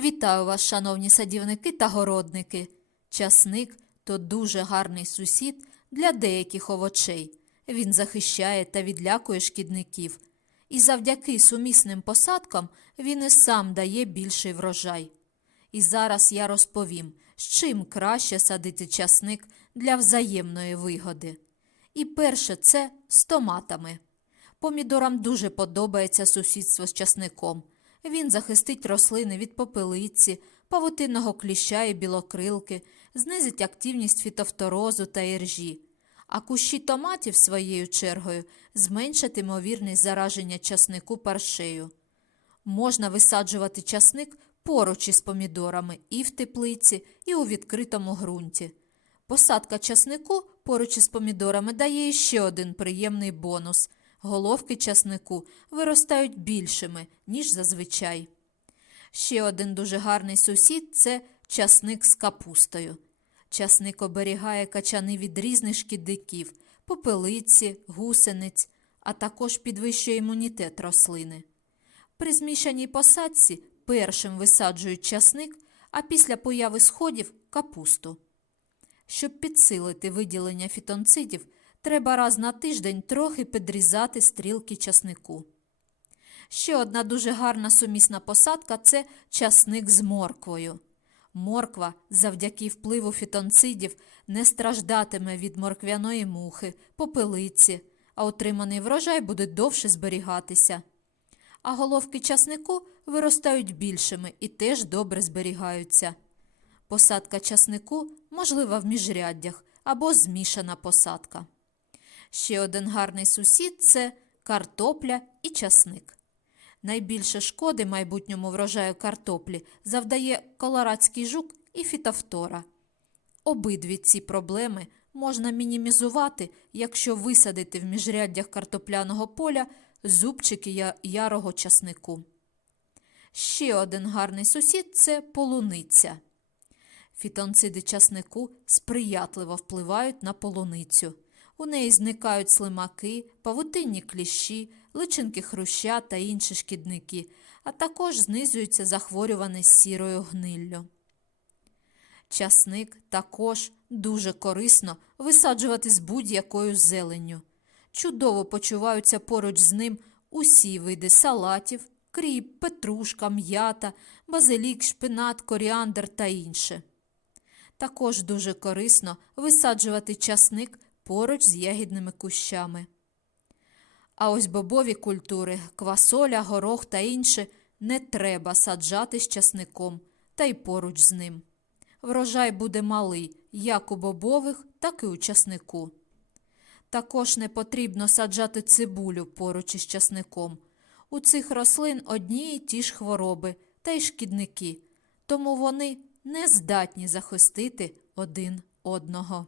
Вітаю вас, шановні садівники та городники. Часник то дуже гарний сусід для деяких овочей. Він захищає та відлякує шкідників. І завдяки сумісним посадкам він і сам дає більший врожай. І зараз я розповім, з чим краще садити часник для взаємної вигоди. І перше це з томатами. Помідорам дуже подобається сусідство з часником. Він захистить рослини від попелиці, павутинного кліща і білокрилки, знизить активність фітофторозу та іржі. А кущі томатів своєю чергою зменшать ймовірність зараження часнику паршею. Можна висаджувати часник поруч із помідорами і в теплиці, і у відкритому ґрунті. Посадка часнику поруч із помідорами дає ще один приємний бонус. Головки часнику виростають більшими, ніж зазвичай. Ще один дуже гарний сусід це часник з капустою. Часник оберігає качани від різних шкідників, попелиці, гусениць, а також підвищує імунітет рослини. При змішаній посадці першим висаджують часник, а після появи сходів капусту. Щоб підсилити виділення фітонцидів, треба раз на тиждень трохи підрізати стрілки часнику. Ще одна дуже гарна сумісна посадка це часник з морквою. Морква завдяки впливу фітонцидів не страждатиме від морквяної мухи, попелиці, а отриманий врожай буде довше зберігатися. А головки часнику виростають більшими і теж добре зберігаються. Посадка часнику можлива в міжряддях або змішана посадка. Ще один гарний сусід це картопля і часник. Найбільше шкоди майбутньому врожаю картоплі завдає колорадський жук і фітофтора. Обидві ці проблеми можна мінімізувати, якщо висадити в міжряддях картопляного поля зубчики ярого часнику. Ще один гарний сусід це полуниця. Фітонциди часнику сприятливо впливають на полуницю. У неї зникають слимаки, павутинні кліщі, личинки хруща та інші шкідники, а також знизується захворюваність сірою гниллю. Часник також дуже корисно висаджувати з будь-якою зеленню. Чудово почуваються поруч з ним усі види салатів, кріп, петрушка, м'ята, базилік, шпинат, коріандр та інше. Також дуже корисно висаджувати часник поруч з ягідними кущами. А ось бобові культури, квасоля, горох та інше не треба саджати з часником та й поруч з ним. Врожай буде малий як у бобових, так і у часнику. Також не потрібно саджати цибулю поруч із часником. У цих рослин одні й ті ж хвороби та й шкідники, тому вони не здатні захистити один одного.